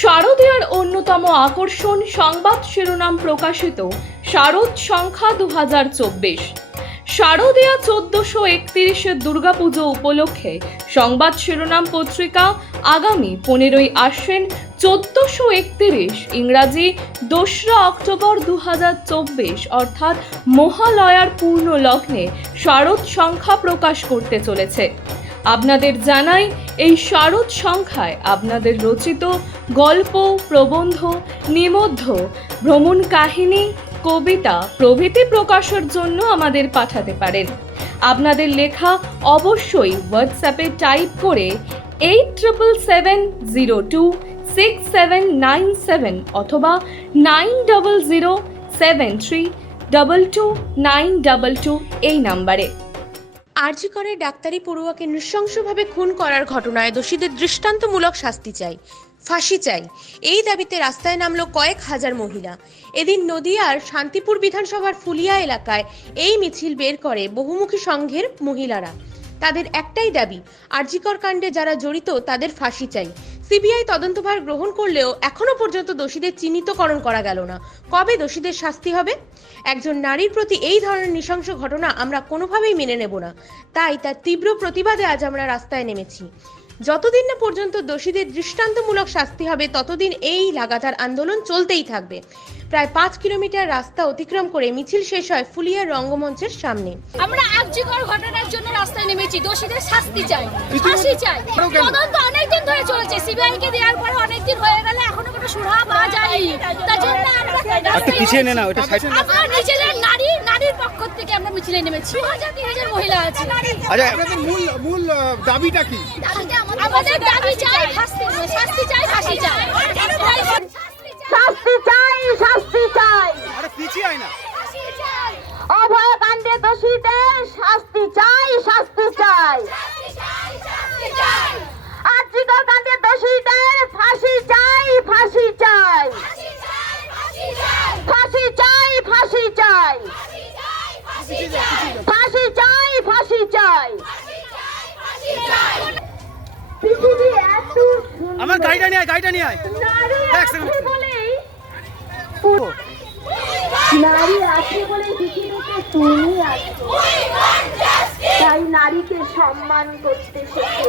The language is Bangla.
শারদীয়ার অন্যতম আকর্ষণ সংবাদ শিরোনাম প্রকাশিত শারদ সংখ্যা 2024। শারদীয়া 1431 দুর্গাপুজো উপলক্ষে সংবাদ শিরোনাম পত্রিকা আগামী 15ই আশ্বিন 1431 ইংরাজি 2রা অক্টোবর 2024 অর্থাৎ মহালয়ার পূর্ণ লগ্নে শারদ সংখ্যা প্রকাশ করতে চলেছে। আপনাদের জানাই, এই শারদ সংখ্যায় আপনাদের রচিত গল্প, প্রবন্ধ, নিবন্ধ, ভ্রমণ কাহিনী, কবিতা প্রভৃতি প্রকাশের জন্য আমাদের পাঠাতে পারেন। আপনাদের লেখা অবশ্যই হোয়াটসঅ্যাপে টাইপ করে 8770267797 অথবা 9007322922 এই নাম্বারে। আরজি করে ডাক্তারি পড়ুয়াকে নৃশংসভাবে খুন করার ঘটনায় দোষীদের দৃষ্টান্তমূলক শাস্তি চাই, ফাঁসি চাই, এই দাবিতে রাস্তায় নামলো কয়েক হাজার মহিলা। এদিন নদিয়ার শান্তিপুর বিধানসভার ফুলিয়া এলাকায় এই মিছিল বের করে বহুমুখী সংঘের মহিলারা। তাদের একটাই দাবি, আরজিকর কাণ্ডে যারা জড়িত তাদের ফাঁসি চাই। সিবিআই তদন্তভার গ্রহণ করলেও এখনো পর্যন্ত দোষীদের চিহ্নিতকরণ করা গেল না। কবে দোষীদের শাস্তি হবে? একজন নারীর প্রতি এই ধরনের নৃশংস ঘটনা আমরা কোনোভাবেই মেনে নেব না। তাই তার তীব্র প্রতিবাদে আজ আমরা রাস্তায় নেমেছি। যতদিন না পর্যন্ত দোষীদের দৃষ্টান্তমূলক শাস্তি হবে ততদিন এই লাগাতার আন্দোলন চলতেই থাকবে। প্রায় 5 কিলোমিটার রাস্তা অতিক্রম করে মিছিল শেষ হয় ফুলিয়ার রঙ্গমঞ্চের সামনে। আমরা আরজিকর ঘটনার জন্য রাস্তায় নেমেছি, দোষীদের শাস্তি চাই, ফাঁসি চাই। তদন্ত অনেকদিন ধরে চলছে, সিবিআই কে দেওয়ার পরে অনেকদিন হয়ে গেল, এখনো কোনো সুরাহা পাওয়া যায়নি। তার জন্য আমরা পিছিয়ে নে না, ওটা সাইডে না। আমরা নিজেদের নারীর পক্ষ থেকে আমরা মিছিলে নেমেছি। 2000-3000 মহিলা আছে। আচ্ছা, আপনাদের মূল দাবিটা কি? আমাদের দাবি চাই, শাস্তি চাই, ফাঁসি চাই। শাস্তি চাই, শাস্তি চাই। আরে পিছিয়ে আয় না। অভয়কাণ্ডে দোষীদের শাস্তি চাই, শাস্তি চাই। আরজিকর কাণ্ডে দোষীদের ফাঁসি চাই, ফাঁসি চাই। ফাঁসি চাই, ফাঁসি চাই। ফাঁসি চাই, ফাঁসি চাই। পৃথিবী এত আমার গাড়িটা নিয়ে আয়। নারী আছে বলেই পৃথিবীতে তুমি আছো। তাই নারীকে সম্মান করতে শেখো।